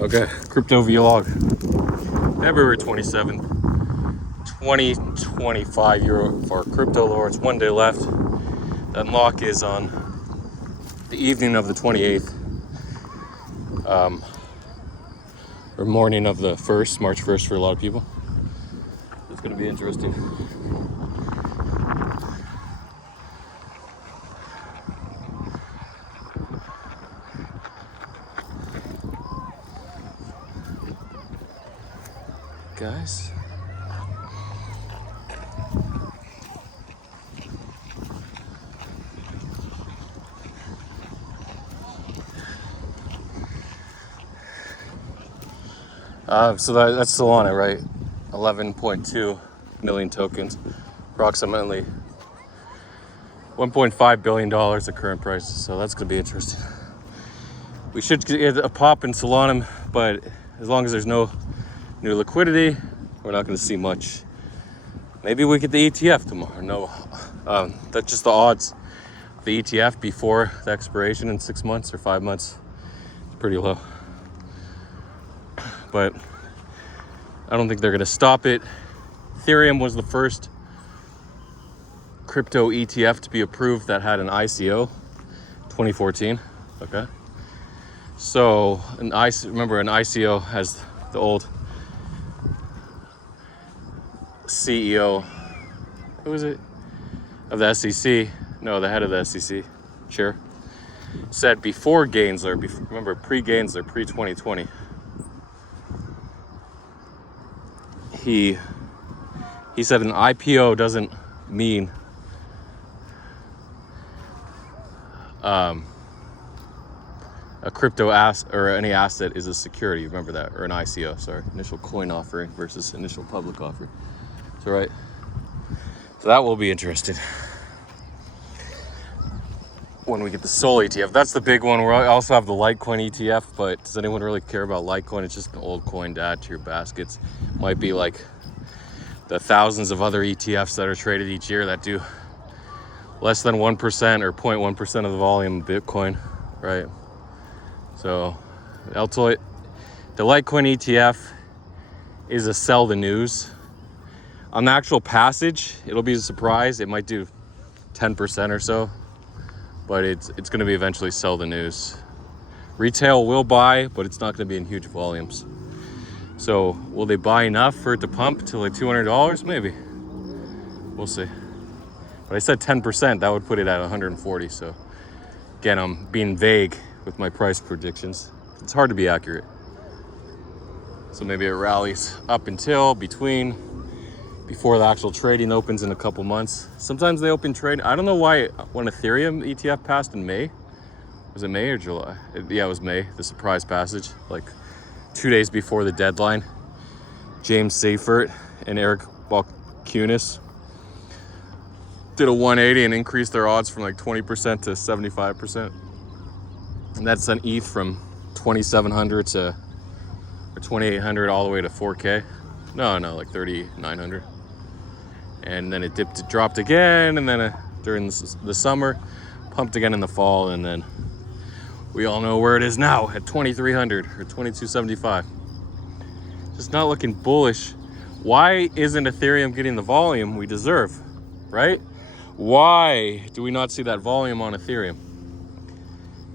Okay, crypto vlog, February 27th, 2025 euro for crypto lore. It's 1 day left. The unlock is on the evening of the 28th, or morning of the 1st, March 1st for a lot of people. It's going to be interesting. Guys. So that's Solana, right? 11.2 million tokens, approximately $1.5 billion at current prices. So that's going to be interesting. We should get a pop in Solana, but as long as there's no new liquidity, we're not going to see much. Maybe we get the ETF tomorrow. No, that's just the odds. The ETF before the expiration in 6 months or 5 months, it's pretty low. But I don't think they're going to stop it. Ethereum was the first crypto ETF to be approved that had an ICO, 2014. Okay. So remember an ICO has the old CEO, who was it, of the SEC? No, the head of the SEC, chair, said before Gainsler, remember pre-Gainsler, pre-2020, he said an IPO doesn't mean a crypto asset or any asset is a security. Remember that, or an ICO, sorry, initial coin offering versus initial public offering. So right, so that will be interesting when we get the Sol ETF. That's the big one. We also have the Litecoin ETF, but does anyone really care about Litecoin? It's just an old coin to add to your baskets. Might be like the thousands of other ETFs that are traded each year that do less than 1% or 0.1% of the volume of Bitcoin, right? So the Litecoin ETF is a sell the news. On the actual passage, it'll be a surprise. It might do 10% or so, but it's going to be eventually sell the news. Retail will buy, but it's not going to be in huge volumes. So will they buy enough for it to pump to like $200? Maybe. We'll see. But I said 10%, that would put it at 140. So again, I'm being vague with my price predictions. It's hard to be accurate. So maybe it rallies up until before the actual trading opens in a couple months. Sometimes they open trade. I don't know why when Ethereum ETF passed in May, was it May or July? Yeah, it was May, the surprise passage, like 2 days before the deadline. James Seifert and Eric Balkunis did a 180 and increased their odds from like 20% to 75%. And that sent ETH from 2,700 to or 2,800 all the way to 4K. No, like 3,900. And then it dropped again, and then during the summer, pumped again in the fall, and then we all know where it is now at 2,300 or 2,275. Just not looking bullish. Why isn't Ethereum getting the volume we deserve, right? Why do we not see that volume on Ethereum?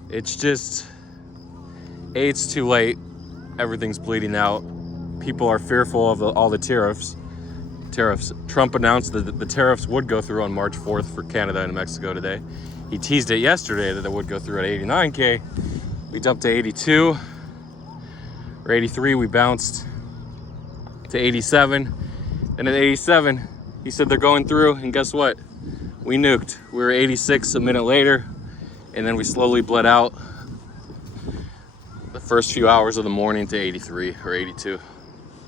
It's just, it's too late. Everything's bleeding out. People are fearful of all the tariffs. Trump announced that the tariffs would go through on March 4th for Canada and Mexico today. He teased it yesterday that it would go through at 89K. We dumped to 82 or 83. We bounced to 87. And at 87, he said they're going through. And guess what? We nuked. We were 86 a minute later. And then we slowly bled out the first few hours of the morning to 83 or 82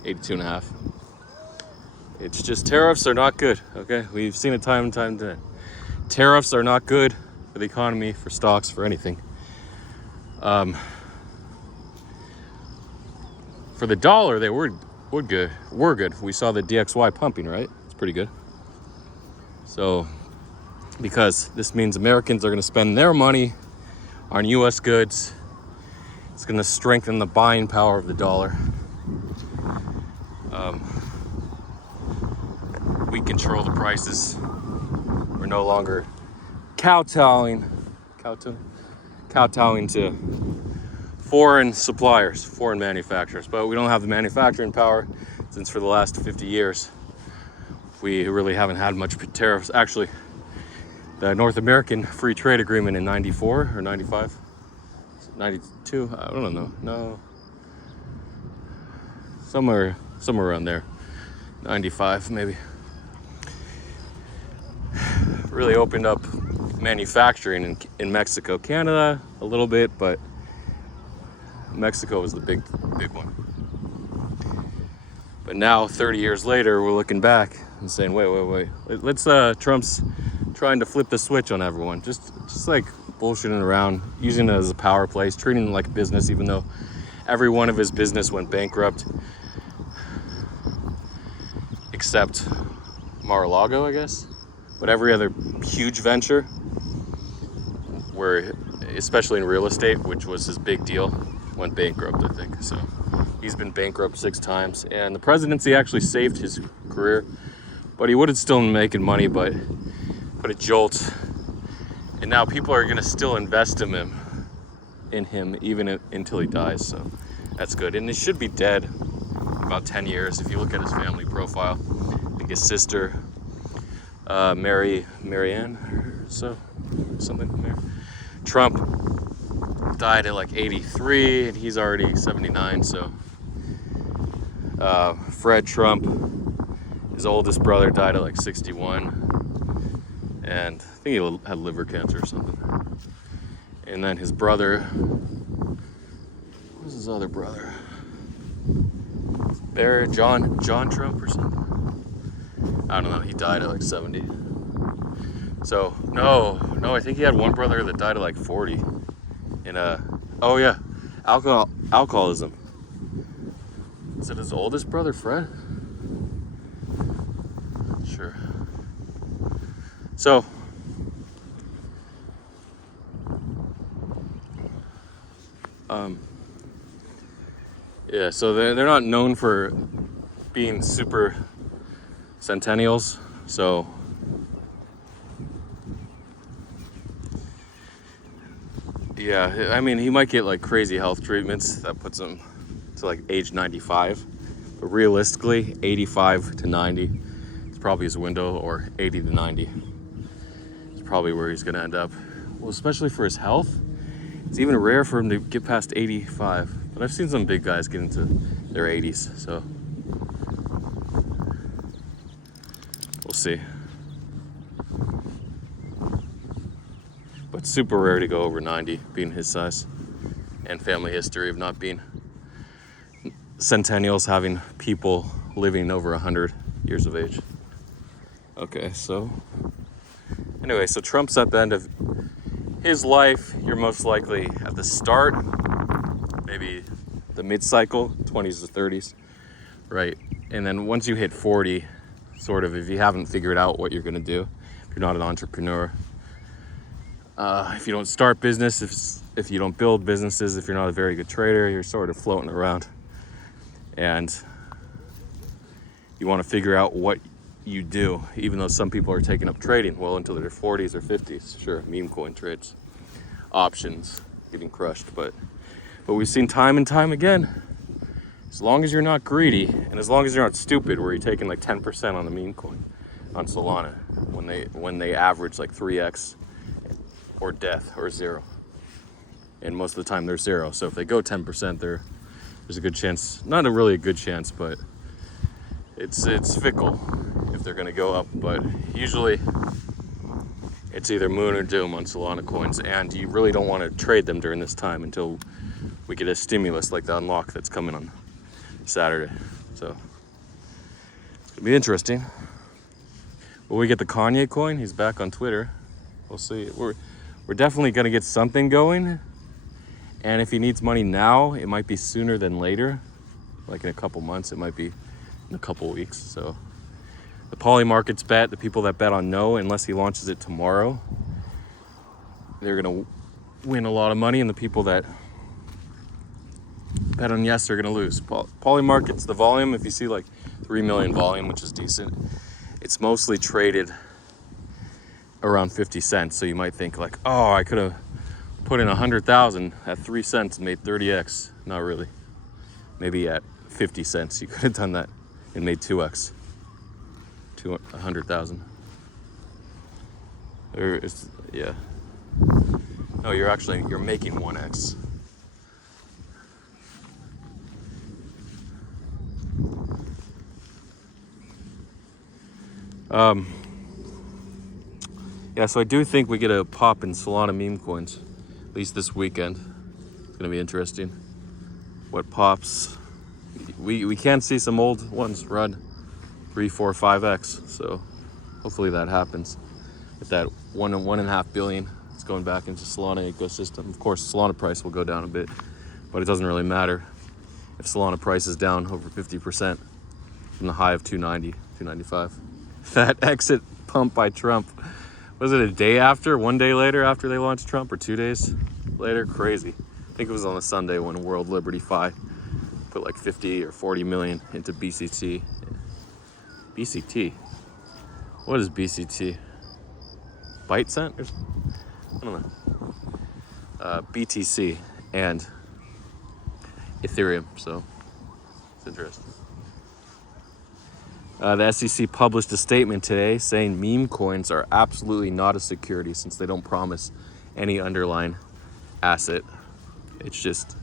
and a half. It's just tariffs are not good, okay? We've seen it time and time again. Tariffs are not good for the economy, for stocks, for anything. For the dollar, they were good. We saw the DXY pumping, right? It's pretty good. So, because this means Americans are going to spend their money on U.S. goods It's going to strengthen the buying power of the dollar. We control the prices. We're no longer kowtowing to foreign suppliers, foreign manufacturers, but we don't have the manufacturing power since for the last 50 years we really haven't had much tariffs. Actually, the North American Free Trade Agreement in 94 or 95, 92, I don't know, no, somewhere around there, 95 maybe, really opened up manufacturing in Mexico. Canada a little bit, but Mexico was the big one. But now 30 years later, we're looking back and saying, wait, let's Trump's trying to flip the switch on everyone, just like bullshitting around, using it as a power play, treating it like a business, even though every one of his business went bankrupt except Mar-a-Lago, I guess. But every other huge venture, where, especially in real estate, which was his big deal, went bankrupt, I think. So he's been bankrupt 6 times, and the presidency actually saved his career, but he would have still been making money, but put a jolt. And now people are going to still invest in him even until he dies. So that's good. And he should be dead about 10 years if you look at his family profile. I think his sister, Marianne, or something. Trump died at like 83, and he's already 79. So Fred Trump, his oldest brother, died at like 61, and I think he had liver cancer or something. And then his brother, what was his other brother? John Trump or something. I don't know. He died at like 70. So no, I think he had one brother that died at like 40. Alcoholism. Is it his oldest brother, Fred? Sure. So yeah, so they're not known for being super centennials, so yeah, I mean, he might get like crazy health treatments that puts him to like age 95, but realistically 85 to 90 is probably his window, or 80 to 90 is probably where he's gonna end up. Well, especially for his health, it's even rare for him to get past 85, but I've seen some big guys get into their 80s, so we'll see. But super rare to go over 90, being his size, and family history of not being centennials, having people living over 100 years of age. Okay, so anyway, so Trump's at the end of his life. You're most likely at the start, maybe the mid-cycle, 20s to 30s, right? And then once you hit 40, sort of, if you haven't figured out what you're gonna do, if you're not an entrepreneur, if you don't start business, if you don't build businesses, if you're not a very good trader, you're sort of floating around, and you want to figure out what you do, even though some people are taking up trading well into their 40s or 50s. Sure, meme coin trades, options, getting crushed, but we've seen time and time again, as long as you're not greedy, and as long as you're not stupid, where you're taking like 10% on the meme coin on Solana when they average like 3x or death or 0, and most of the time they're 0. So if they go 10%, there's a good chance, not a really good chance, but it's fickle if they're going to go up. But usually it's either moon or doom on Solana coins, and you really don't want to trade them during this time until we get a stimulus like the unlock that's coming on Saturday. So it's going to be interesting. Will we get the Kanye coin? He's back on Twitter. We'll see. We're definitely going to get something going. And if he needs money now, it might be sooner than later. Like in a couple months, it might be in a couple weeks. So the poly markets bet, the people that bet on no, unless he launches it tomorrow, they're going to win a lot of money. And the people that bet on yes, they're gonna lose. Poly markets, the volume, if you see like 3 million volume, which is decent, it's mostly traded around 50 cents. So you might think like, oh, I could have put in 100,000 at 3 cents and made 30x. Not really. Maybe at 50 cents you could have done that and made 2x. 100,000. Or it's, yeah. No, you're making 1x. Yeah, so I do think we get a pop in Solana meme coins, at least this weekend. It's gonna be interesting. What pops? We can see some old ones run 3, 4, 5x. So hopefully that happens. With that 1.5 billion, it's going back into Solana ecosystem. Of course, Solana price will go down a bit, but it doesn't really matter if Solana price is down over 50% from the high of 290, 295. That exit pump by Trump, was it a day after, 1 day later after they launched Trump, or 2 days later? Crazy. I think it was on a Sunday when World Liberty Fi put like 50 or 40 million into BCT. BCT? What is BCT? Byte cent? I don't know. BTC and Ethereum, so it's interesting. The SEC published a statement today saying meme coins are absolutely not a security since they don't promise any underlying asset. It's just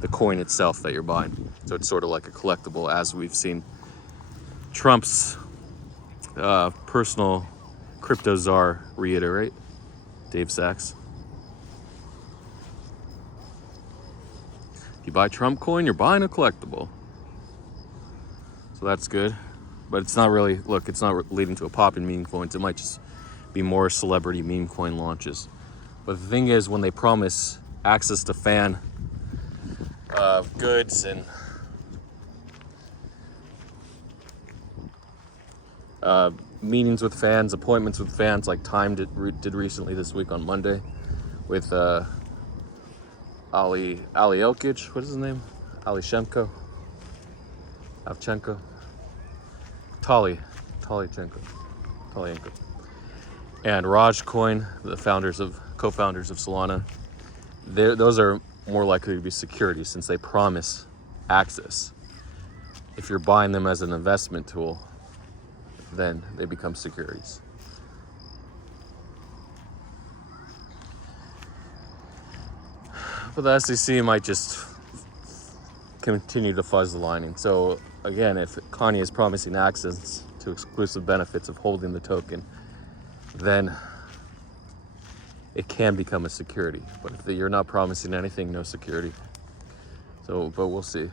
the coin itself that you're buying. So it's sort of like a collectible, as we've seen Trump's personal crypto czar reiterate, Dave Sachs. If you buy Trump coin, you're buying a collectible. So that's good. But it's not really, look, it's not leading to a pop in meme coins. It might just be more celebrity meme coin launches. But the thing is, when they promise access to fan goods and meetings with fans, appointments with fans, like Time did recently this week on Monday with Ali Elkic, what is his name? Avchenko. Talichenko. And Rajcoin, the co-founders of Solana. Those are more likely to be securities since they promise access. If you're buying them as an investment tool, then they become securities. But the SEC might just continue to fuzz the lining. So again, if Kanye is promising access to exclusive benefits of holding the token, then it can become a security. But if you're not promising anything, no security. So, but we'll see.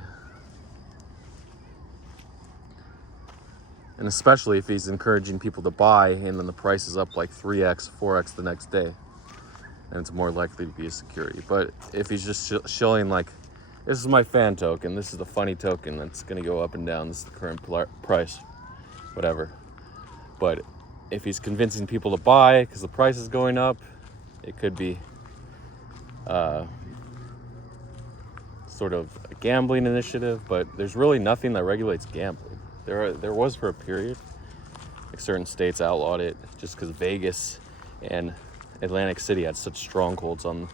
And especially if he's encouraging people to buy and then the price is up like 3x, 4x the next day, then it's more likely to be a security. But if he's just showing like, this is my fan token, this is the funny token that's gonna go up and down, this is the current price, whatever. But if he's convincing people to buy because the price is going up, it could be sort of a gambling initiative, but there's really nothing that regulates gambling. There was for a period, like certain states outlawed it just because Vegas and Atlantic City had such strongholds on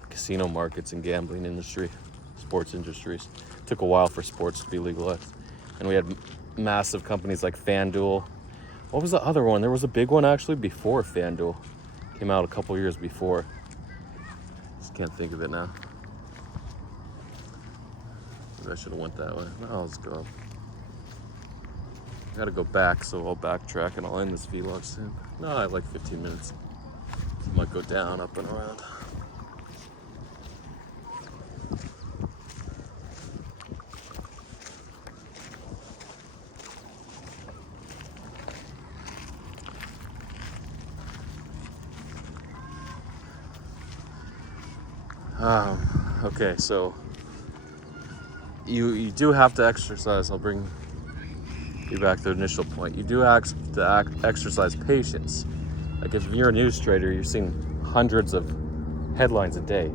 the casino markets and gambling industry. Sports industries. It took a while for sports to be legalized. And we had massive companies like FanDuel. What was the other one? There was a big one actually before FanDuel. Came out a couple years before. Just can't think of it now. Maybe I should have went that way. No, let's go up. I gotta go back, so I'll backtrack and I'll end this vlog soon. No, I have like 15 minutes. I might go down, up and around. Okay, so you do have to exercise. I'll bring you back to the initial point. You do have to exercise patience. Like if you're a news trader, you're seeing hundreds of headlines a day,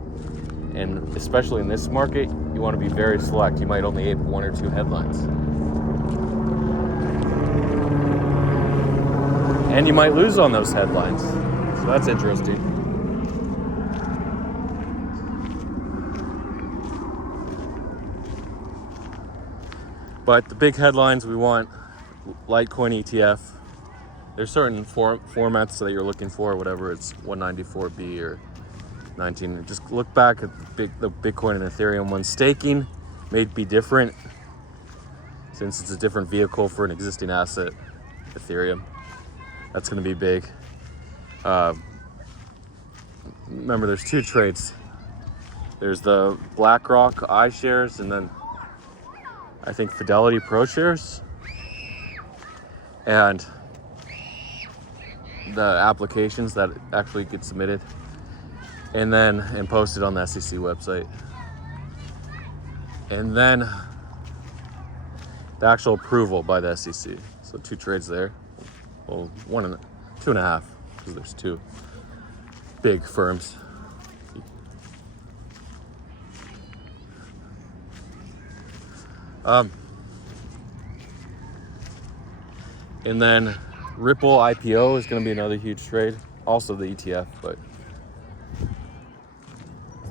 And especially in this market, you want to be very select. You might only hit 1 or 2 headlines. And you might lose on those headlines. So that's interesting. But the big headlines we want, Litecoin ETF. There's certain formats that you're looking for, whatever it's 194B or 19. Just look back at the Bitcoin and Ethereum one. Staking may be different since it's a different vehicle for an existing asset, Ethereum. That's going to be big. Remember, there's 2 trades. There's the BlackRock iShares and then I think Fidelity Pro shares. And the applications that actually get submitted and posted on the SEC website. And then the actual approval by the SEC. So 2 trades there. Well, 2.5, because there's 2 big firms. And then Ripple IPO is going to be another huge trade. Also the ETF, but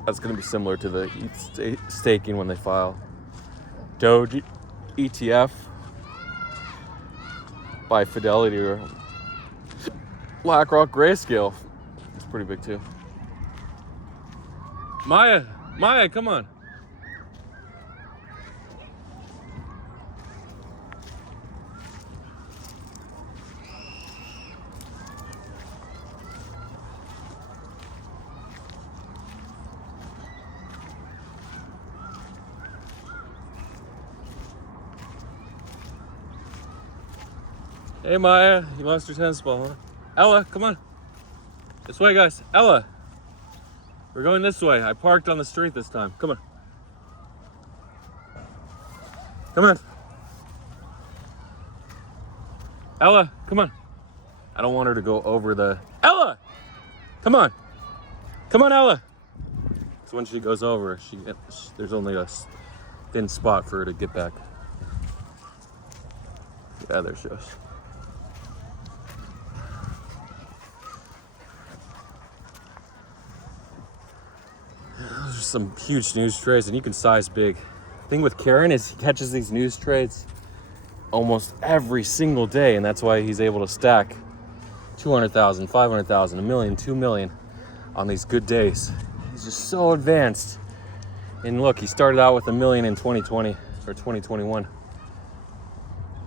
that's going to be similar to the staking when they file. Doge ETF by Fidelity or BlackRock Grayscale. It's pretty big too. Maya, come on. Hey Maya, you lost your tennis ball, huh? Ella, come on. This way, guys. Ella, we're going this way. I parked on the street this time. Come on. Come on. Ella, come on. I don't want her to go over the... Ella! Come on. Come on, Ella. So when she goes over, there's only a thin spot for her to get back. Yeah, there she goes. Those are some huge news trades, and you can size big. The thing with Karen is he catches these news trades almost every single day, and that's why he's able to stack 200,000, 500,000, a million, 2 million on these good days. He's just so advanced. And look, he started out with $1 million in 2020 or 2021,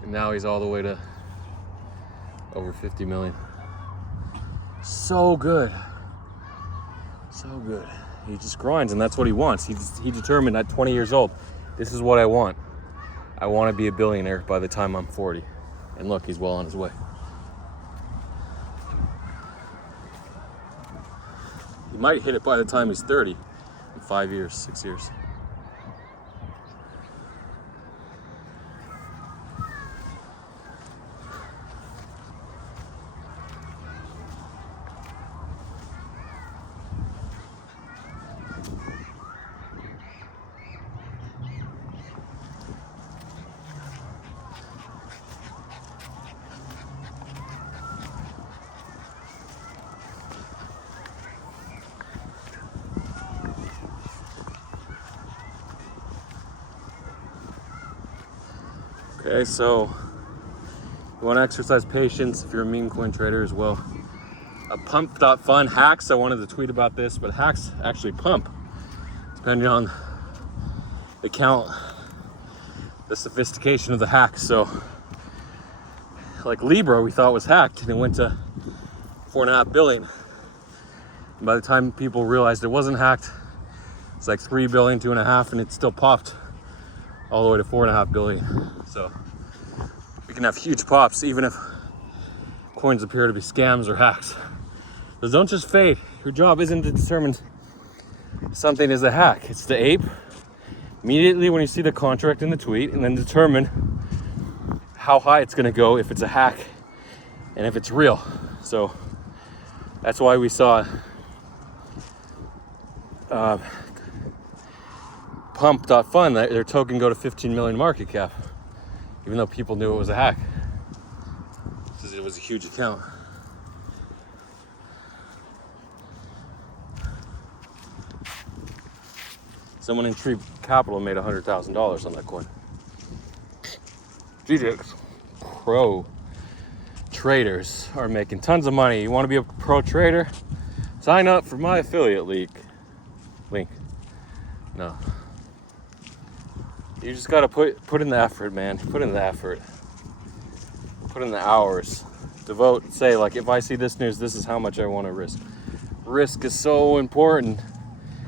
and now he's all the way to over 50 million. So good. So good. He just grinds, and that's what he wants. He determined at 20 years old, this is what I want. I want to be a billionaire by the time I'm 40. And look, he's well on his way. He might hit it by the time he's 30, in 5 years, 6 years. Okay, so you want to exercise patience if you're a meme coin trader as well. Pump.fun hacks, I wanted to tweet about this, but hacks actually pump depending on the count, the sophistication of the hack. So like Libra, we thought was hacked, and it went to 4.5 billion. And by the time people realized it wasn't hacked, it's like 3 billion, 2.5, and it still popped all the way to 4.5 billion. So we can have huge pops even if coins appear to be scams or hacks. So don't just fade. Your job isn't to determine something is a hack. It's to ape immediately when you see the contract in the tweet, and then determine how high it's gonna go if it's a hack and if it's real. So that's why we saw Pump.fun, their token go to 15 million market cap, even though people knew it was a hack because it was a huge account. Someone in Tree Capital made $100,000 on that coin. GJX pro traders are making tons of money. You want to be a pro trader? Sign up for my affiliate link. No. You just gotta put in the effort, man. Put in the effort. Put in the hours. Devote. Say, like, if I see this news, this is how much I want to risk. Risk is so important.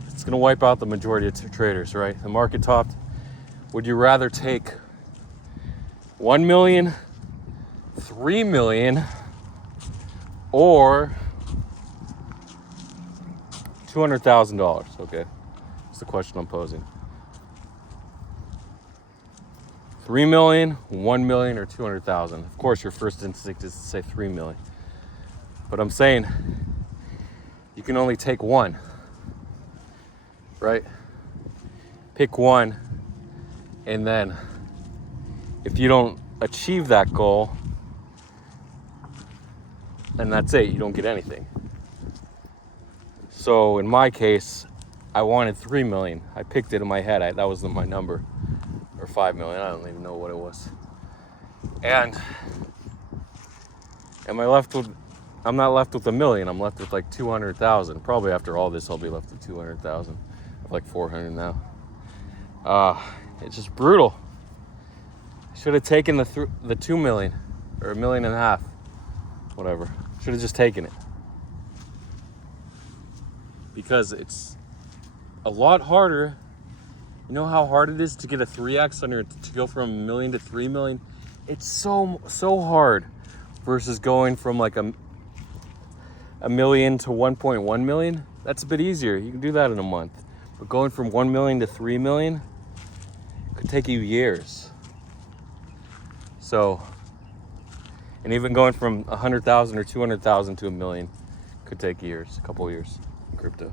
It's gonna wipe out the majority of traders, right? The market topped. Would you rather take 1 million, 3 million, or $200,000? Okay, that's the question I'm posing. 3 million, 1 million, or 200,000. Of course, your first instinct is to say 3 million, but I'm saying you can only take one, right? Pick one, and then if you don't achieve that goal, then that's it, you don't get anything. So in my case, I wanted 3 million. I picked it in my head. That was my number. Or 5 million, I don't even know what it was. And am I left with, I'm not left with 1 million, I'm left with like 200,000. Probably after all this, I'll be left with 200,000. I have like 400 now. It's just brutal. Should have taken the 2 million or 1.5 million, whatever. Should have just taken it. Because it's a lot harder. You know how hard it is to get a 3x to go from 1 million to 3 million? It's so hard versus going from like a million to 1.1 million. That's a bit easier. You can do that in a month. But going from 1 million to 3 million could take you years. So, and even going from 100,000 or 200,000 to 1 million could take years, a couple years in crypto.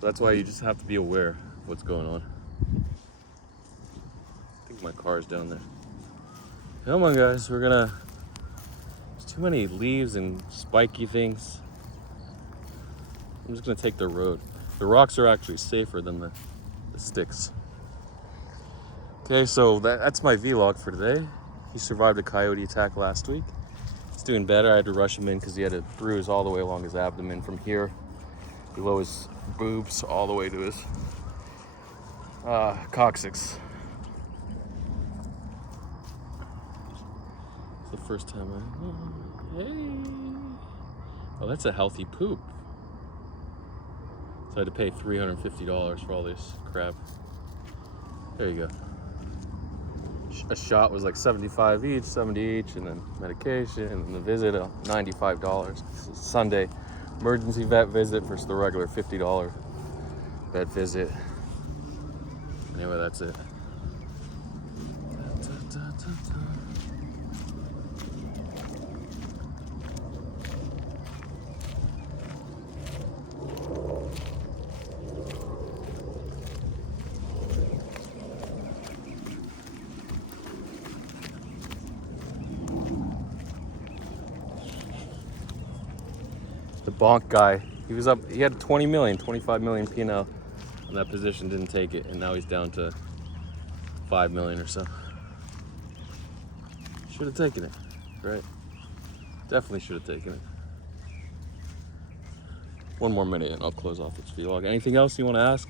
So that's why you just have to be aware of what's going on. I think my car's down there. Come on, guys, there's too many leaves and spiky things. I'm just gonna take the road. The rocks are actually safer than the sticks. Okay, so that's my vlog for today. He survived a coyote attack last week. He's doing better. I had to rush him in because he had a bruise all the way along his abdomen from here, below his boobs, all the way to his coccyx. It's the first time hey. Oh, that's a healthy poop. So I had to pay $350 for all this crap. There you go. A shot was like 75 each, 70 each, and then medication, and the visit $95. Sunday emergency vet visit versus the regular $50 vet visit. Anyway, that's it. The bonk guy, he had 20 million, 25 million P&L, and that position didn't take it, and now he's down to 5 million or so. Should have taken it, right? Definitely should have taken it. One more minute and I'll close off this vlog. Anything else you want to ask,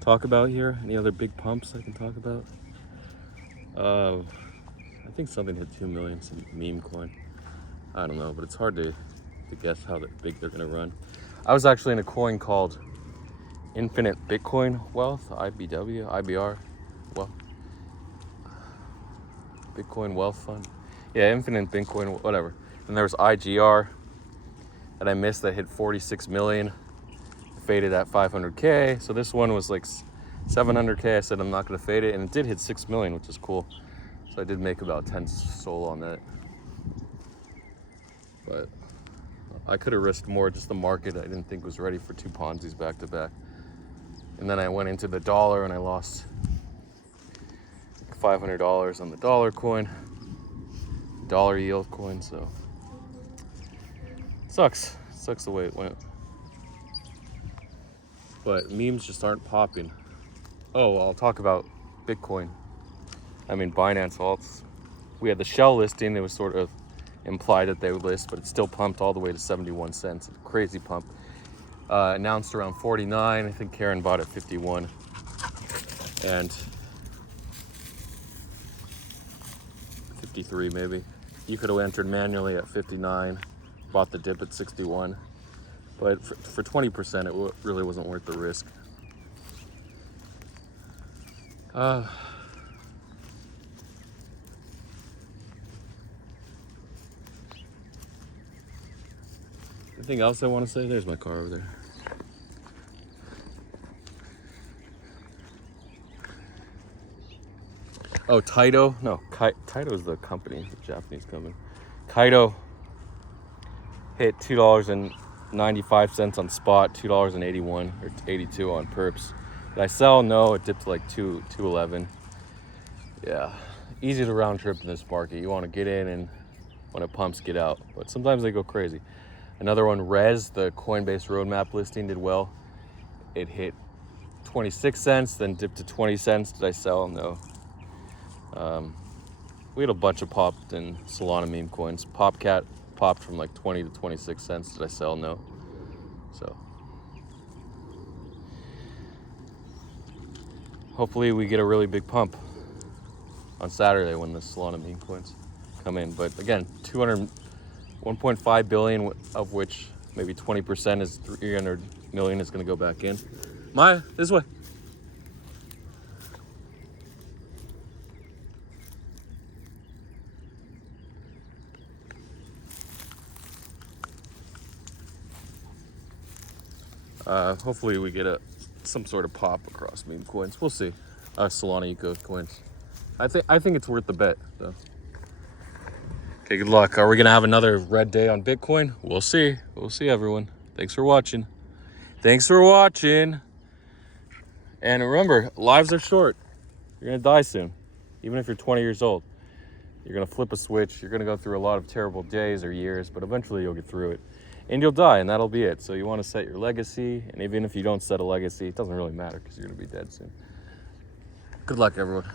talk about here? Any other big pumps I can talk about? I think something hit 2 million, some meme coin. I don't know, but it's hard to guess how big they're gonna run. I was actually in a coin called Infinite Bitcoin Wealth, IBR, well, Bitcoin Wealth Fund. Yeah, Infinite Bitcoin, whatever. And there was IGR that I missed that hit 46 million, faded at 500K. So this one was like 700K. I said I'm not gonna fade it, and it did hit 6 million, which is cool. So I did make about 10 SOL on that. But I could have risked more, just the market I didn't think was ready for two Ponzi's back to back. And then I went into the dollar and I lost $500 on the dollar coin, dollar yield coin. So sucks the way it went. But memes just aren't popping. Oh, I'll talk about Bitcoin. I mean Binance alts. We had the shell listing. It was sort of implied that they would list, but it still pumped all the way to 71 cents. Crazy pump. Announced around 49. I think Karen bought at 51. And 53 maybe. You could have entered manually at 59. Bought the dip at 61. But for 20%, it really wasn't worth the risk. Anything else I want to say? There's my car over there. Oh, Taito. No, Taito is the company, the Japanese company. Taito hit $2.95 on spot, $2.81 or 82 on perps. Did I sell? No, it dipped to like $2.11. Yeah, easy to round trip in this market. You want to get in and when it pumps, get out. But sometimes they go crazy. Another one, Rez, the Coinbase roadmap listing, did well. It hit 26 cents, then dipped to 20 cents. Did I sell? No. We had a bunch of popped in Solana meme coins. Popcat popped from like 20 to 26 cents. Did I sell? No. So hopefully we get a really big pump on Saturday when the Solana meme coins come in. But again, 1.5 billion, of which maybe 20% is 300 million is going to go back in. Maya, this way. Hopefully we get some sort of pop across meme coins. We'll see. Solana Eco coins. I think it's worth the bet though. Okay, good luck. Are we gonna have another red day on Bitcoin? We'll see. We'll see, everyone. Thanks for watching. And remember, lives are short. You're gonna die soon, even if you're 20 years old. You're gonna flip a switch. You're gonna go through a lot of terrible days or years, but eventually you'll get through it. And you'll die, and that'll be it. So you want to set your legacy, and even if you don't set a legacy, it doesn't really matter because you're going to be dead soon. Good luck, everyone.